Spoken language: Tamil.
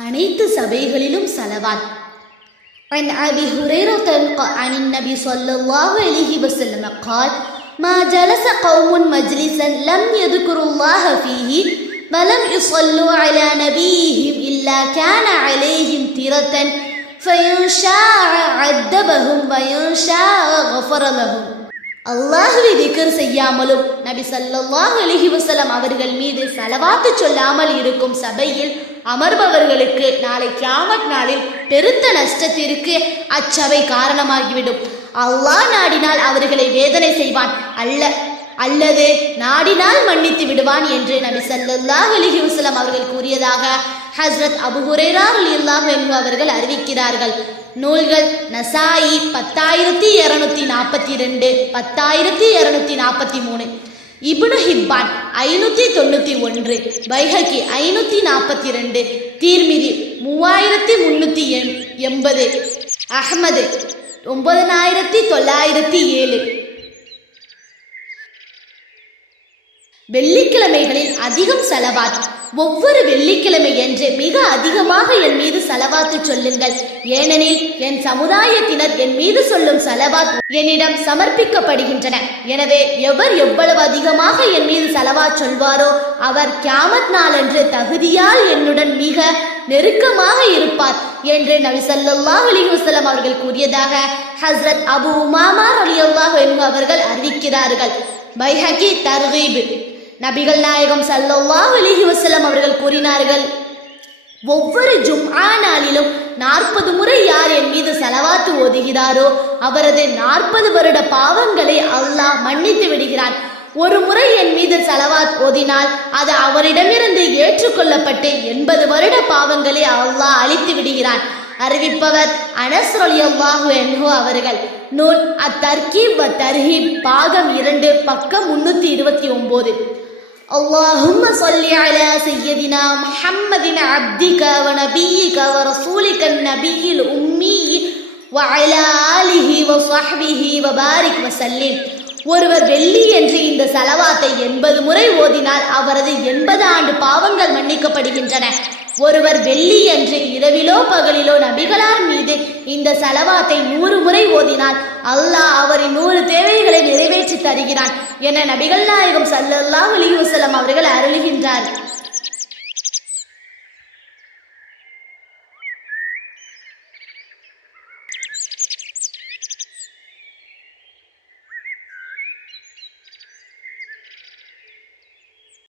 அனைத்து சபைகளிலும் சலவாத் عن أبي هريرة عن النبي صلى الله عليه وسلم قال ما جلس قوم مجلسا لم يذكروا الله فيه ولم يصلوا على نبيهم إلا كان عليهم ترة فإن شاء عذبهم وإن شاء غفر لهم அல்லாஹுவை திக்கர் செய்யாமலும் நபி ஸல்லல்லாஹு அலைஹி வஸல்லம் அவர்கள் மீது சலவாத்து சொல்லாமல் இருக்கும் சபையில் அமர்பவர்களுக்கு நாளை கியாமத் நாளில் பெருத்த நஷ்டத்திற்கு அச்சபை காரணமாகிவிடும். அல்லாஹ் நாடினால் அவர்களை வேதனை செய்வான். அல்ல அல்லது நாடினால் மன்னித்து விடுவான் என்று நபி சல்லாஹ் அலிஹி வசலம் அவர்கள் கூறியதாக ஹஸ்ரத் அபு ஹுரைரா ரலியல்லாஹு அவர்கள் அறிவிக்கிறார்கள். நூல்கள் நசாயி பத்தாயிரத்தி இருநூத்தி நாற்பத்தி ரெண்டு பத்தாயிரத்தி இருநூத்தி நாற்பத்தி மூணு. இபுனு ஹிப்பான் ஐநூற்றி தொண்ணூற்றி ஒன்று பைஹகி ஐநூற்றி நாற்பத்தி ரெண்டு தீர்மிதி மூவாயிரத்தி முந்நூற்றி எண் எண்பது அகமது ஒன்பதனாயிரத்தி தொள்ளாயிரத்தி ஏழு வெள்ளிக்கிழமைகளில் அதிகம் செலவாகும். ஒவ்வொரு வெள்ளிக்கிழமை என்று மிக அதிகமாக என் மீது செலவாத்து சொல்லுங்கள். ஏனெனில் என் சமுதாயத்தினர் என் மீது சொல்லும் செலவாத் என்னிடம் சமர்ப்பிக்கப்படுகின்றன. எனவே எவர் எவ்வளவு அதிகமாக என் மீது செலவா சொல்வாரோ அவர் கியாமத் நாளன்று தகுதியால் என்னுடன் மிக நெருக்கமாக இருப்பார் என்று நபி ஸல்லல்லாஹு அலைஹி வஸல்லம் அவர்கள் கூறியதாக ஹஸ்ரத் அபு உமாமா அலி அல்லாஹ் அவர்கள் அறிவிக்கிறார்கள். பைஹகி தர்கீப். நபிகள் நாயகம் ஸல்லல்லாஹு அலிஹி வசலம் அவர்கள் கூறினார்கள் ஒவ்வொரு ஜும்ஆ நாளிலும் நாற்பது முறை யார் என் மீது செலவாத்து ஓதுகிறாரோ அவரது நாற்பது வருட பாவங்களை அல்லாஹ் மன்னித்து விடுகிறான். ஒரு முறை என் மீது செலவாத் ஓதினால் அது அவரிடமிருந்து ஏற்றுக்கொள்ளப்பட்டு எண்பது வருட பாவங்களை அல்லாஹ் அழித்து விடுகிறான். அறிவிப்பவர் அனஸ் என்ஹோ அவர்கள். நூல் அத்தர்கீப் வ தர்ஹீப் பாகம் இரண்டு பக்கம் முன்னூத்தி இருபத்தி ஒன்பது اللهم صل على سيدنا محمد عبدك ونبيك ورسولك النبي الأمي وعلى آله وصحبه وبارك وسلم ஒருவர் வெள்ளி என்று இந்த செலவாத்தை எண்பது முறை ஓதினால் அவரது எண்பது ஆண்டு பாவங்கள் மன்னிக்கப்படுகின்றன ஒருவர் வெள்ளி என்று இரவிலோ பகலிலோ நபிகளார் மீது இந்த செலவாத்தை நூறு முறை ஓதினால் அல்லாஹ் அவரின் நூறு தேவைகளை நிறைவேற்றி தருகிறான். என நபிகள் நாயகம் சல்லல்லா அலைஹி வஸல்லம் அவர்கள் அருளுகின்றார்